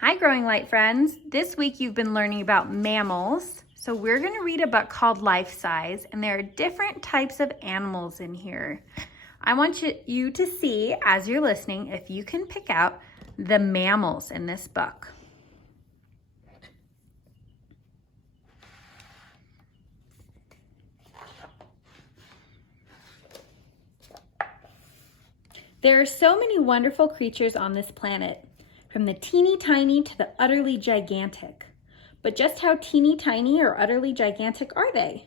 Hi, Growing Light friends. This week you've been learning about mammals. So we're going to read a book called Lifesize, and there are different types of animals in here. I want you to see, as you're listening, if you can pick out the mammals in this book. There are so many wonderful creatures on this planet, from the teeny tiny to the utterly gigantic. But just how teeny tiny or utterly gigantic are they?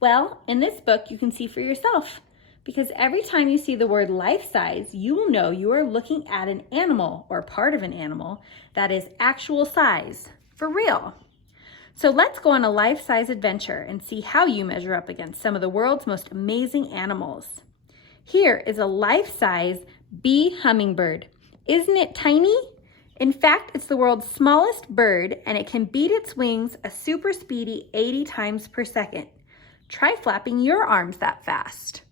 Well, in this book you can see for yourself, because every time you see the word life size, you will know you are looking at an animal or part of an animal that is actual size, for real. So let's go on a life-size adventure and see how you measure up against some of the world's most amazing animals. Here is a life-size bee hummingbird. Isn't it tiny? In fact, it's the world's smallest bird, and it can beat its wings a super speedy 80 times per second. Try flapping your arms that fast.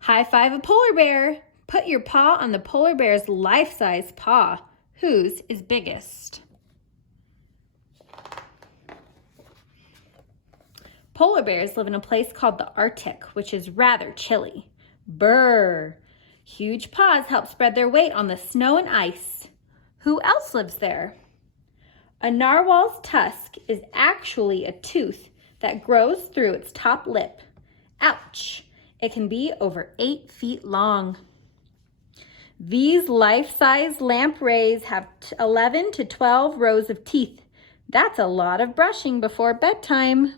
High five a polar bear. Put your paw on the polar bear's life-size paw. Whose is biggest? Polar bears live in a place called the Arctic, which is rather chilly. Brr! Huge paws help spread their weight on the snow and ice. Who else lives there? A narwhal's tusk is actually a tooth that grows through its top lip. Ouch! It can be over 8 feet long. These life-size lampreys have 11 to 12 rows of teeth. That's a lot of brushing before bedtime.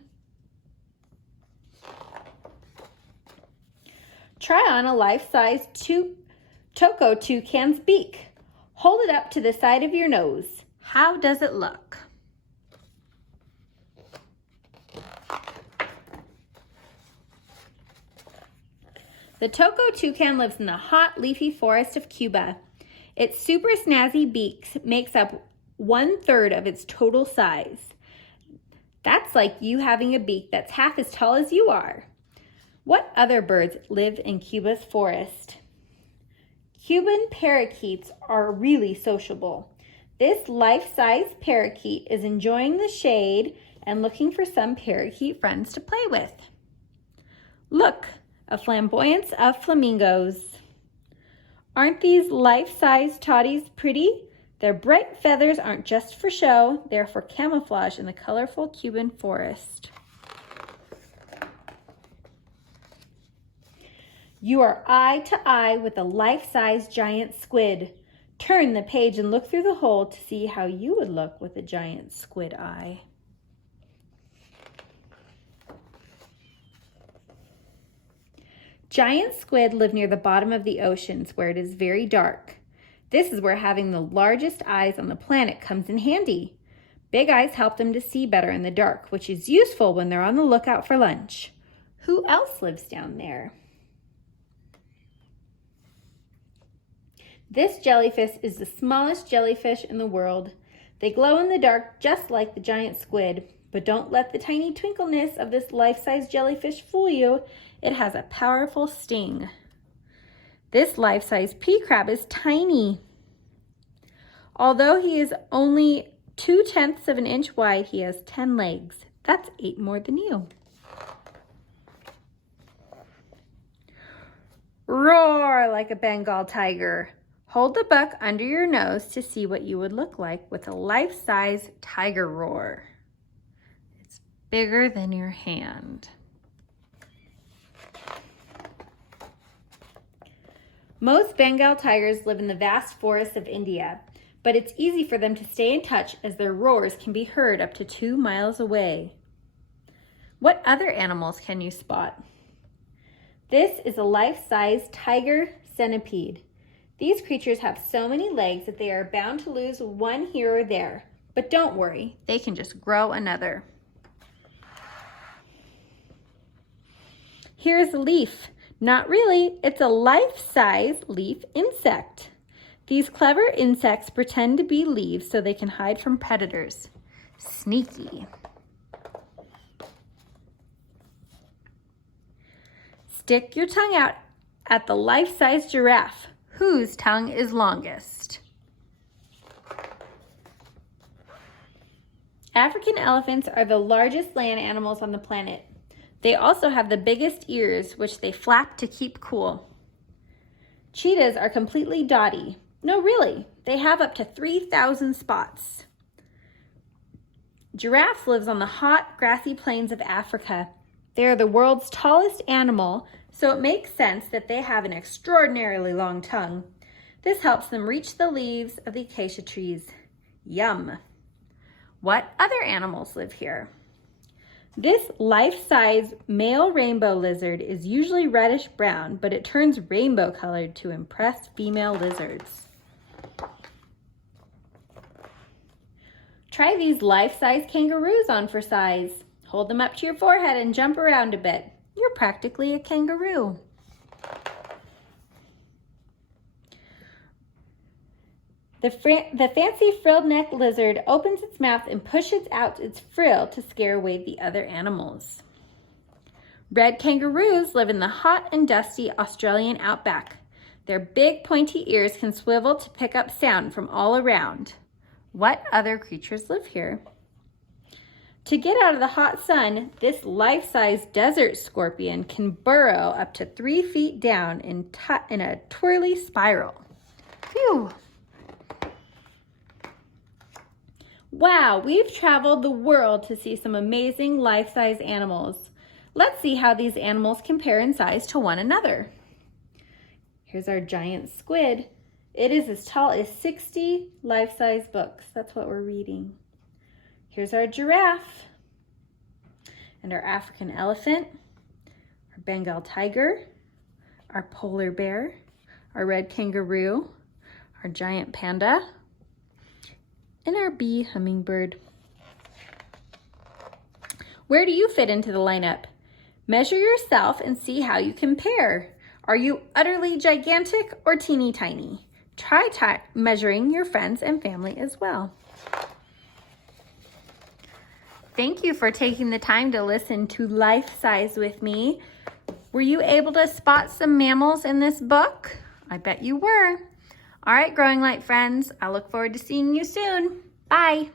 Try on a life-size Toco toucan's beak. Hold it up to the side of your nose. How does it look? The Toco toucan lives in the hot, leafy forest of Cuba. Its super snazzy beak makes up 1/3 of its total size. That's like you having a beak that's half as tall as you are. What other birds live in Cuba's forest? Cuban parakeets are really sociable. This life-size parakeet is enjoying the shade and looking for some parakeet friends to play with. Look, a flamboyance of flamingos. Aren't these life-size toddies pretty? Their bright feathers aren't just for show, they're for camouflage in the colorful Cuban forest. You are eye to eye with a life-size giant squid. Turn the page and look through the hole to see how you would look with a giant squid eye. Giant squid live near the bottom of the oceans where it is very dark. This is where having the largest eyes on the planet comes in handy. Big eyes help them to see better in the dark, which is useful when they're on the lookout for lunch. Who else lives down there? This jellyfish is the smallest jellyfish in the world. They glow in the dark just like the giant squid, but don't let the tiny twinkleness of this life-size jellyfish fool you. It has a powerful sting. This life-size pea crab is tiny. Although he is only 2/10 of an inch wide, he has 10 legs. That's 8 more than you. Roar like a Bengal tiger. Hold the book under your nose to see what you would look like with a life-size tiger roar. It's bigger than your hand. Most Bengal tigers live in the vast forests of India, but it's easy for them to stay in touch as their roars can be heard up to 2 miles away. What other animals can you spot? This is a life-size tiger centipede. These creatures have so many legs that they are bound to lose one here or there. But don't worry, they can just grow another. Here's a leaf. Not really, it's a life-size leaf insect. These clever insects pretend to be leaves so they can hide from predators. Sneaky. Stick your tongue out at the life-size giraffe. Whose tongue is longest? African elephants are the largest land animals on the planet. They also have the biggest ears, which they flap to keep cool. Cheetahs are completely dotty. No, really, they have up to 3,000 spots. Giraffes live on the hot, grassy plains of Africa. They are the world's tallest animal, so it makes sense that they have an extraordinarily long tongue. This helps them reach the leaves of the acacia trees. Yum! What other animals live here? This life-size male rainbow lizard is usually reddish-brown, but it turns rainbow-colored to impress female lizards. Try these life-size kangaroos on for size. Hold them up to your forehead and jump around a bit. You're practically a kangaroo. The fancy frilled neck lizard opens its mouth and pushes out its frill to scare away the other animals. Red kangaroos live in the hot and dusty Australian outback. Their big pointy ears can swivel to pick up sound from all around. What other creatures live here? To get out of the hot sun, this life-size desert scorpion can burrow up to 3 feet down in a twirly spiral. Phew! Wow, we've traveled the world to see some amazing life-size animals. Let's see how these animals compare in size to one another. Here's our giant squid. It is as tall as 60 life-size books. That's what we're reading. Here's our giraffe and our African elephant, our Bengal tiger, our polar bear, our red kangaroo, our giant panda, and our bee hummingbird. Where do you fit into the lineup? Measure yourself and see how you compare. Are you utterly gigantic or teeny tiny? Try measuring your friends and family as well. Thank you for taking the time to listen to Life Size with me. Were you able to spot some mammals in this book? I bet you were. All right, Growing Light friends, I look forward to seeing you soon. Bye.